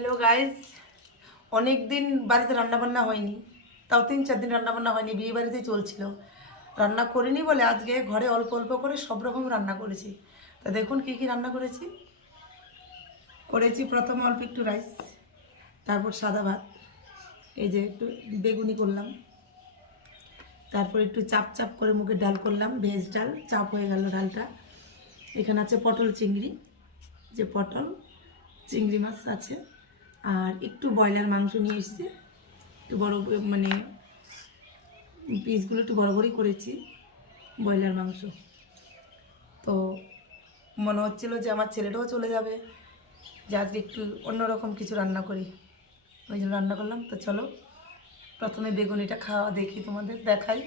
Hello guys, অনেক দিন বাড়িতে রান্নাবান্না হয়নি, তাও 3-4 দিন রান্নাবান্না হয়নি, বিয়ে বাড়িতেই চলছিল। রান্না করিনি বলে আজকে ঘরে অল্প অল্প করে সব রকম রান্না করেছি। তা দেখুন কী কী রান্না করেছি। প্রথমে অল্প একটু রাইস, তারপর সাদা ভাত, এই যে একটু বেগুনি করলাম, তারপর একটু চাপ চাপ করে মুগের ডাল করলাম, ভেজ ডাল, চাপ হয়ে গেল ডালটা। এখানে আছে পটল চিংড়ি, যে পটল চিংড়ি মাছ আছে, আর একটু ব্রয়লার মাংস নিয়ে এসেছি, একটু বড় মানে পিসগুলো একটু বড় বড়ই করেছি ব্রয়লার মাংস। তো মনে হচ্ছিলো যে আমার ছেলেটাও চলে যাবে, যে আজকে একটু অন্যরকম কিছু রান্না করি, ওই জন্য রান্না করলাম। তো চলো প্রথমে বেগুনিটা খাওয়া দেখি, তোমাদের দেখাই।